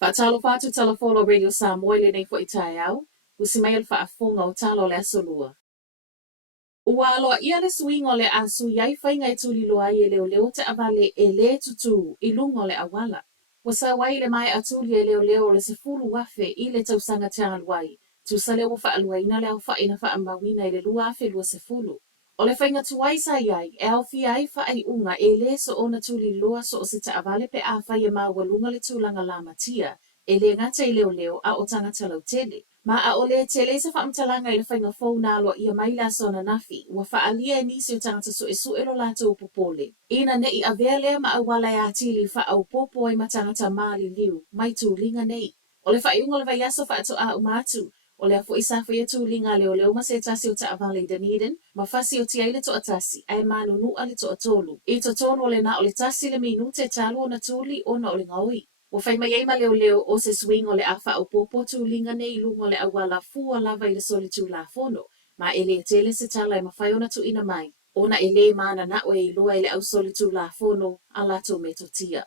Whaatalo whātu talafolo Radio Samoa le nei fo I tai au, usimail whaafonga o talo le asolua. Ua aloa ia le suinga o le asu iai whainga e tuli loa I e leo te avale e le tutu I lunga o le awala. Wasa wai le mai atuli e leo le sefulu wafe I le tausanga te aluai. Tusale wa whaaluaina le au whaina whaamawina I le lua afe lua sefulu. O le whainga tuai sa iai, e au fia ai whaai unga e le so ona tuli loa so o se te avale pe a whai e mawalunga le tūlanga la matia, e le ngata I leo a o tangata lau tele. Ma a o le tele sa whaamtalanga I le whainga fau nalo ia maila sona nafi, wa whaalia e nisi o tangata so e suelo lato popole. Ina nei a vea lea ma awala e atili wha au popo ai matangata maali liu, mai tūlinga nei. O le whai unga le vai aso wha ato a umatu, o le afu isafu ia tūlinga leo ma se tasi o ta avale Dunedin, ma fasi o tia ile to atasi, ai manu nua le to atolu. I to tono le na o le tasi le minu te talu o na tūli o na o le ngaui. Wa whai mai ma leo o se swing o le afa o popo tūlinga nei lungo le awala fua lava I le soli tū la fono, ma ele tele se tala e mawhai ona tu ina mai. Ona ele mana na o e loa I le au soli tū la fono, a lato me to tia.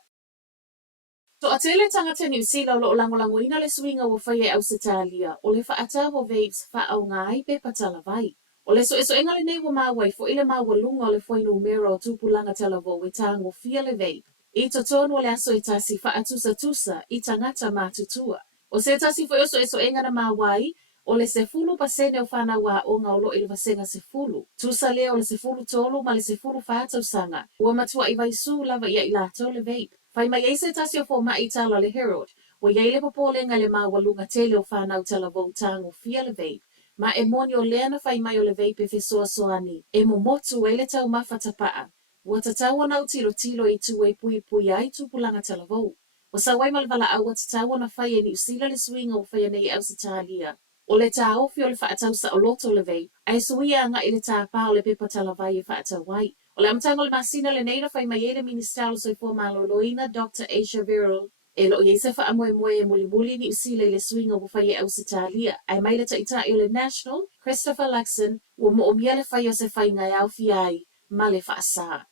So a tele tangata New Zealand lo langolango ina le swinga wa whai e au Setalia, o le whaata wa vapes wha au ngai pe patala vai. O le so inga le nei wa mawai fo ile mawa lunga o le whainu mera o tupulanga talavo we tango fia le vape. I to tono le aso itasi wha atusa I tangata matutua. O se tasi fo so inga na mawai, o le sefulu pasene o whana wa o ngā olo I le vasenga sefulu. Tusa lea o le sefulu tolu ma le sefulu whaatau sanga, ua matua I vaisu lava ia I lato le vape. Whai mai eise tasi o fo mai tala le Herald, wa iei le popolenga le mawalunga tele o whanau tala vautango fia le vape. Ma e moni o lea na whai mai o le vape e fesoa soani, e mo motu e le tau mawhatapaa. Wa tatawa nau tilo I tu e pui ai tupulanga tala vau. Wa sa wai malvala au wa tatawa na whai e ni usila le swinga o whai nei au Setalia. O le tā ofi o le whaatau sa o loto le vape, ai suia anga I le tā pā o le pepa tala vai e whaatau wai. O le amtango le masina le neira whai mai e le ministero so I fo maloloina Dr. Asia Viral. E lo I se wha moe e muli ni usile le swinga o whai e au Setalia. Ai mai le taita I le National, Christopher Luxon, o mo o mia le whai o se whai ngai au fiai, ma le whaasa.